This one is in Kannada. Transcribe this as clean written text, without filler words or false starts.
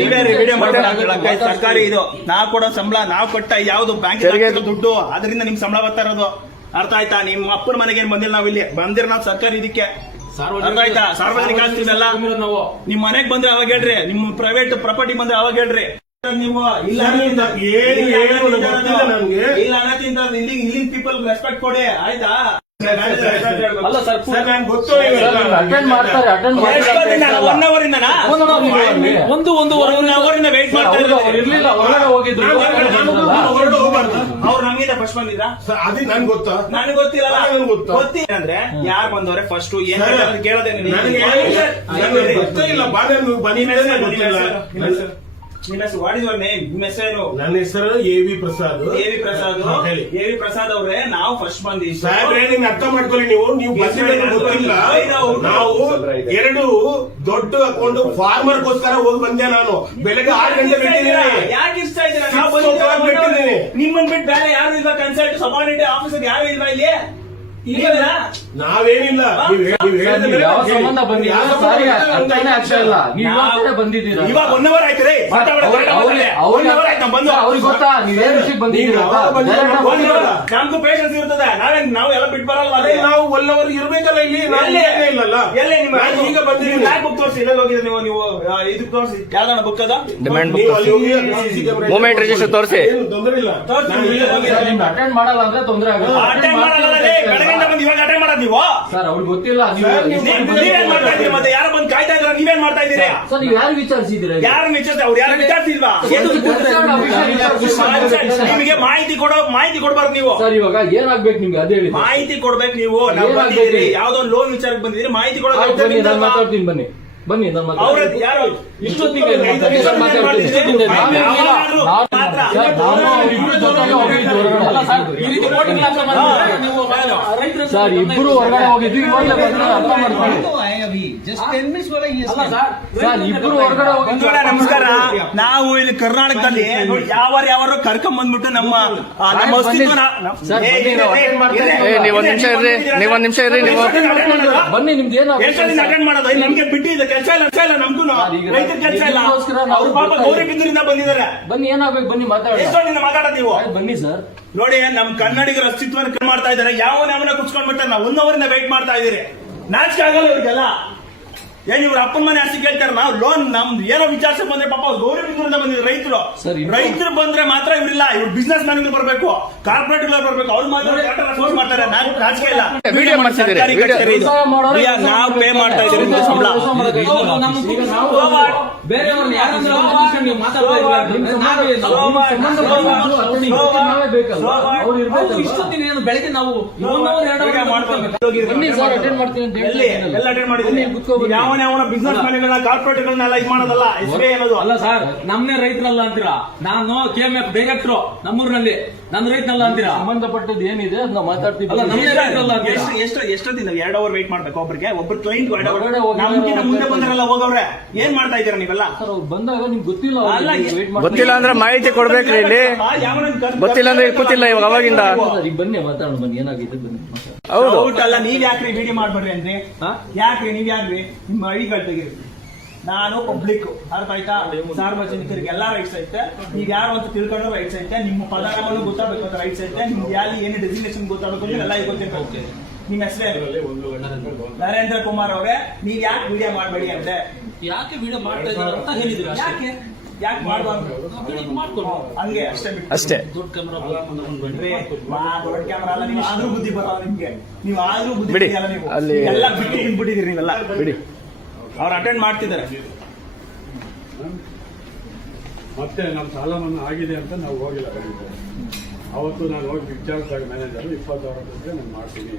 ನೀವೇ ವಿಡಿಯೋ ಮಾಡಿ ಸರ್ಕಾರಿ ಇದು ನಾವು ಕೊಡೋ ಸಂಬಳ ನಾವು ಕೊಟ್ಟ ಯಾವ್ದು ಬ್ಯಾಂಕ್ ದುಡ್ಡು ಅದರಿಂದ ನಿಮ್ ಸಂಬಳ ಬರ್ತಾ ಇರೋದು ಅರ್ಥ ಆಯ್ತಾ? ನಿಮ್ಮ ಅಪ್ಪನ ಮನೆಗೆ ಏನ್ ಬಂದಿಲ್ಲ ನಾವ್ ಇಲ್ಲಿ ಬಂದಿರ ನಾವು ಸರ್ಕಾರಿ ಇದಕ್ಕೆ ಅರ್ಥ ಆಯ್ತಾ? ಸಾರ್ವಜನಿಕ ಆಸ್ತಿ ಎಲ್ಲ ನಿಮ್ ಮನೆಗ್ ಬಂದ್ರೆ ಅವಾಗ ಹೇಳ್ರಿ, ನಿಮ್ ಪ್ರೈವೇಟ್ ಪ್ರಾಪರ್ಟಿ ಬಂದ್ರೆ ಅವಾಗ ಹೇಳ್ರಿ. ನೀವು ಇಲ್ಲ ಇಲ್ಲಿನ ಪೀಪಲ್ ರೆಸ್ಪೆಕ್ಟ್ ಕೊಡಿ ಆಯ್ತಾ? ಅಲ್ಲ ಸರ್, ಅಟೆಂಡ್ ಮಾಡ್ತಾರೆ, ಅಟೆಂಡ್ ಒನ್ ಅವರ್ ಇಂದ ವೇಟ್ ಮಾಡ್ತಾ ಇರ್ಲಿಲ್ಲ, ಹೊರಗಡೆ ಹೋಗಿದ್ರು. ಅವ್ರು ನಮ್ಗಿಂತ ಫಸ್ಟ್ ಬಂದಿದ್ರಾ? ಅದೇ ನನ್ಗೆ ಗೊತ್ತಾ? ನನಗೆ ಗೊತ್ತಿಲ್ಲ. ಗೊತ್ತಿಲ್ಲ ಅಂದ್ರೆ ಯಾರು ಬಂದವ್ರೆ ಫಸ್ಟ್ ಏನ್ ಕೇಳೋದೇನು? ಇಲ್ಲ ಬನ್ನಿ ವಾಟ್ ಇಸ್ ಯುವರ್ ನೇಮ್? ನಿಮ್ಮ ಹೆಸರು? ನನ್ನ ಹೆಸರು AV. Prasad. AV. Prasad. AV. Prasad ಅವ್ರೆ, ನಾವು ಫಸ್ಟ್ ಬಂದಿದ್ದೀವಿ. ಸಾಹೇಬ್ರೆ, ನೀವು ಅರ್ಥ ಮಾಡ್ಕೊಳ್ಳಿ. ನೀವು ಬಂದಿರೋದು ಗೊತ್ತಿಲ್ಲ. ನಾವು 2 ದೊಡ್ಡ ಅಕೌಂಟ್ ಫಾರ್ಮರ್ಗೋಸ್ಕರ ಹೋಗಿ ಬಂದೆ. ನಾನು ಬೆಳಗ್ಗೆ 6 ಗಂಟೆ ಬಿಟ್ಟಿದ್ದೀನಿ. ಯಾಕೆ ಇಷ್ಟ ಇದ್ದೀರಾ? ನಿಮ್ಮನ್ ಬಿಟ್ಟು ಬೇರೆ ಯಾರು ಇಲ್ಲ. ಕನ್ಸಲ್ಟ್ ಸಬಾರ್ಡಿನೇಟ್ ಆಫೀಸರ್ ಯಾರು ಇಲ್ವಾ ಇಲ್ಲಿ? ನಾವೇನಿಲ್ಲ. ಯಾವ ಸಂಬಂಧ ಬಂದಿಲ್ಲ, ಸಾರಿ ಅರ್ಥನೇ ಆಗ್ತಾ ಇಲ್ಲ. ನೀವು ಬಂದಿದ್ದೀರಾ ಇವಾಗ 1 ಅವರ್ ಆಯ್ತು ರೀ. ಅವ್ರಿಗೆ ಗೊತ್ತಾ ನೀವೇನ್ ವಿಷಯಕ್ಕೆ ಬಂದಿದ್ದೀರಾ? ನಮ್ಗೂ ಪೇಷನ್ಸ್ ಇರ್ತದೆ. ನಾವು ಎಲ್ಲ ಬಿಟ್ಟು ಬರಲ್ಲ. ನಾವು 1 ಅವರ್ ಇರ್ಬೇಕಲ್ಲ ಇಲ್ಲಿ. ಇಲ್ಲಲ್ಲ ಎಲ್ಲೇ ನಿಮ್ಮ ಈಗ ಬಂದಿದ್ದೀವಿ. ಬುಕ್ ತೋರಿಸಿ, ಎಲ್ಲ ಹೋಗಿದ್ರೆ ನೀವು ಇದಕ್ಕೆ ತೋರಿಸಿ. ಯಾವ್ದಾನ ಬುಕ್ ಅದ ಡಿಮ್ಯಾಂಡ್ ಮೂವ್ಮೆಂಟ್ ರಿಜಿಸ್ಟರ್ ತೋರಿಸಿ. ತೊಂದರೆ ಇಲ್ಲ. ಅಟೆಂಡ್ ಮಾಡಲ್ಲ ಅಂದ್ರೆ ತೊಂದರೆ ಆಗುತ್ತೆ. ಇವಾಗ ಅಟೆಂಡ್ ಮಾಡೋದು ನೀವು ಸರ್? ಅವ್ರಿಗೆ ಗೊತ್ತಿಲ್ಲ. ನೀವೇನ್ ಮಾಡ್ತಾ ಇದ್ದೀರಿ? ಮತ್ತೆ ಯಾರು ಬಂದು ಕಾಯ್ತಾ ಇದ್ರ? ನೀವೇನ್ ಮಾಡ್ತಾ ಇದ್ದೀರಿ ಸರ್? ನೀವು ಯಾರು ವಿಚಾರಿಸಿದ್ರೆ? ಯಾರು ವಿಚಾರಿಸಿ? ಅವ್ರು ಯಾರು ವಿಚಾರಿಸಿಲ್ವಾ? ನಿಮಗೆ ಮಾಹಿತಿ ಕೊಡ್ಬಾರ್ದು ನೀವು. ಸರ್ ಇವಾಗ ಏನಾಗ್ಬೇಕು ನಿಮ್ಗೆ ಅದೇ ಹೇಳಿ. ಮಾಹಿತಿ ಕೊಡ್ಬೇಕು ನೀವು. ನಾವು ಬಂದಿದ್ದೀರಿ, ಯಾವ್ದೋ ಲೋನ್ ವಿಚಾರಕ್ಕೆ ಬಂದಿದ್ದೀರಿ, ಮಾಹಿತಿ ಕೊಡೋದು. ನಾನು ಮಾತಾಡ್ತೀನಿ, ಬನ್ನಿ ಬನ್ನಿ. ಅವ್ರ ಯಾರು ಇಷ್ಟೊತ್ತಿಗೆ ಸರ್ ಇಬ್ರು ಹೊರಗಡೆ ಹೋಗಿದ್ವಿ. ಅರ್ಥ ಮಾಡ್ಕೊಳ್ಳಿ ಸರ್, ಇಬ್ರು ಹೊರಗಡೆ ಹೋಗಿದ್ವಿ. ನಮಸ್ಕಾರ. ನಾವು ಇಲ್ಲಿ ಕರ್ನಾಟಕದಲ್ಲಿ ಯಾರು ಕರ್ಕೊಂಡ್ ಬಂದ್ಬಿಟ್ಟು ನಮ್ಮ ನೀವೊಂದ್ ನಿಮಿಷ ಇರ್ರಿ. ನೀವು ಬನ್ನಿ. ನಿಮ್ದು ಏನು ಅಟೆಂಡ್ ಮಾಡೋದು ನಮ್ಗೆ ಬಿಟ್ಟಿದೆ. ಕೆಲಸ ಇಲ್ಲ ನಮ್ಗೂ, ರೈತರ ಕೆಲಸ ಇಲ್ಲ. ಅವ್ರ ಪಾಪ ಗೌರಿಬಿದೂರಿಂದ ಬಂದಿದ್ದಾರೆ. ಬನ್ನಿ, ಏನಾಗ್ಬೇಕು ಬನ್ನಿ ಮಾತಾಡಿ. ಎಷ್ಟೊಂದಿನ ಮಾತಾಡೋದು ನೀವು? ಬನ್ನಿ ಸರ್. ನೋಡಿ, ನಮ್ ಕನ್ನಡಿಗರ ಅಸ್ತಿತ್ವನ ಮಾಡ್ತಾ ಇದಾರೆ. ಯಾವನ ಕುತ್ಕೊಂಡ್ ಬಿಡ್ತಾರೆ. ನಾವು 1 ಅವರಿಂದ ವೇಟ್ ಮಾಡ್ತಾ ಇದೀರಿ. ನಾಚಿಕೆ ಆಗಲ್ಲ ಇವ್ರಿಗೆಲ್ಲ. ಏನ್ ಇವ್ರ ಅಪ್ಪನ ಮನೆ ಆಸ್ತಿ ಕೇಳ್ತಾರೆ. ನಾವು ಲೋನ್ ನಮ್ದು ಏನೋ ವಿಚಾರಿಸಕ್ ಬಂದ್ರೆ ಪಾಪ ಗೌರಿಬಿದೂರಿಂದ ಬಂದಿದ್ರು ರೈತರು ಬಂದ್ರೆ ಮಾತ್ರ ಇವ್ರಿಲ್ಲ. ಇವ್ರು ಬಿಸ್ನೆಸ್ ಮ್ಯಾನ್ ಬರ್ಬೇಕು, ಕಾರ್ಪೊರೇಟ್ ಬರ್ಬೇಕು. ಅವ್ರು ಮಾತ್ರ ಮಾಡ್ತಾರೆ. ನಾಚಿಕೆ ಇಲ್ಲ. ವಿಡಿಯೋ ಮಾಡ್ತಿದ್ದೀರಿ. ನಾವು ಪೇ ಮಾಡ್ತಾ ಇದೀವಿ ಸಂಬಳ. ಬೆಳಗ್ಗೆ ನಾವು ಎಲ್ಲ ಅಟೆಂಡ್ ಮಾಡಿದ್ದೀನಿ. ಯಾವ ಬಿಸ್ನೆಸ್ ಮ್ಯಾನ್ಗಳನ್ನ ಕಾರ್ಪೊರೇಟ್ಗಳನ್ನೆಲ್ಲ ಇದು ಮಾಡೋದಲ್ಲ. ಎಸ್ಬಿ ಅನ್ನೋದು ಅಲ್ಲ ಸರ್. ನಮ್ನೇ ರೈತರಲ್ಲ ಅಂತೀರಾ? ನಾನು KMF ಡೈರೆಕ್ಟರ್ ನಮ್ಮೂರಿನಲ್ಲಿ. ನನ್ನ ರೈತನಲ್ಲ ಅಂತೀರಾ? ಸಂಬಂಧಪಟ್ಟದ್ದು ಏನಿದೆ ಅದನ್ನ ಮಾತಾಡ್ತೀವಿ. ಎಷ್ಟೊತ್ತಿಂದ 2 ಅವರ್ ವೇಟ್ ಮಾಡ್ಬೇಕು ಒಬ್ಬರಿಗೆ? ಒಬ್ಬರು ಕ್ಲೈಂಟ್ 2 ಅವರ್ ಮುಂದೆ ಬಂದ್ರಲ್ಲ ಹೋಗವ್ರೆ. ಏನ್ ಮಾಡ್ತಾ ಇದೀರಾ ನೀವೆಲ್ಲ? ಸರ್ ಅವ್ರು ಬಂದಾಗ ನಿಮ್ಗೆ ಗೊತ್ತಿಲ್ಲ. ಗೊತ್ತಿಲ್ಲ ಅಂದ್ರೆ ಮಾಹಿತಿ ಕೊಡ್ಬೇಕ್ರಿ ಇಲ್ಲಿ. ಗೊತ್ತಿಲ್ಲ ಅಂದ್ರೆ ಕೂತಿಲ್ಲ ಇವಾಗ ಅವಾಗಿಂದ. ಈಗ ಬನ್ನಿ ಮಾತಾಡೋಣ. ಬನ್ನಿ, ಏನಾಗಿದೆ ಬನ್ನಿ. ಹೌದು ಅಲ್ಲ, ನೀವ್ ಯಾಕ್ರಿ ವಿಡಿಯೋ ಮಾಡ್ಬೇಡ್ರಿ ಅಂದ್ರೆ? ಯಾಕ್ರಿ ನೀವ್ ಯಾಕ್ರಿ ನಿಮ್ಮ ಐಡಿಗಳು ತೆಗೀರಿ? ನಾನು ಪಬ್ಲಿಕ್, ಅರ್ಥ ಆಯ್ತಾ? ಸಾರ್ವಜನಿಕರಿಗೆ ಎಲ್ಲಾ ರೈಟ್ಸ್ ಐತೆ. ನೀವ್ ಯಾರು ಅಂತ ತಿಳ್ಕೊಂಡ್ರೆ ರೈಟ್ಸ್ ಐತೆ. ನಿಮ್ಮ ಪದನಾಮನು ಗೊತ್ತಾಗಬೇಕು ಅಂತ ರೈಟ್ಸ್ ಐತೆ. ನಿಮ್ಗೆ ಯಾರು ಏನು ಡೆಸಿಗ್ನೇಷನ್ ಗೊತ್ತಾಗಬೇಕು ಅಂತ ಎಲ್ಲ ಗೊತ್ತಿರ್ಬೇಕು. ನಿಮ್ಮ ಹೆಸರು ನರೇಂದ್ರ ಕುಮಾರ್ ಅವರೇ. ನೀವ್ ಯಾಕೆ ವಿಡಿಯೋ ಮಾಡ್ಬೇಡಿ ಅಂದ್ರೆ? ಯಾಕೆ ವಿಡಿಯೋ ಮಾಡ್ತಾ ಇದ್ದೀರಾ ಅಂತ ಹೇಳಿದ್ರು. ಯಾಕೆ ಮಾಡಬಾರ್ದು? ಹಂಗೆ ಅಷ್ಟೇ. ದೊಡ್ಡ ಕ್ಯಾಮ್ರಾ ದೊಡ್ಡ ಕ್ಯಾಮ್ರಾ ಅಲ್ಲ. ನೀವು ಆದ್ರೂ ಬುದ್ಧಿ ಬರಲ್ಲ ನಿಮ್ಗೆ. ನೀವು ಆದ್ರೂ ಬುದ್ಧಿ ಬಿಡಿ. ನೀವು ಅಲ್ಲಿ ಎಲ್ಲ ಬಿಟ್ಟಿದ್ದೀರಿ ನೀವೆಲ್ಲ. ಬಿಡಿ. ಅವ್ರು ಅಟೆಂಡ್ ಮಾಡ್ತಿದ್ದಾರೆ. ಮತ್ತೆ ನಮ್ಮ ಸಾಲ ಮನ್ನಾ ಆಗಿದೆ ಅಂತ ನಾವು ಹೋಗಿಲ್ಲ. ಅವತ್ತು ನಾನು ಹೋಗಿ ವಿಚಾರಿಸಿದಾಗ ಮ್ಯಾನೇಜರ್ 20,000 ನಾನು ಮಾಡ್ತೀನಿ.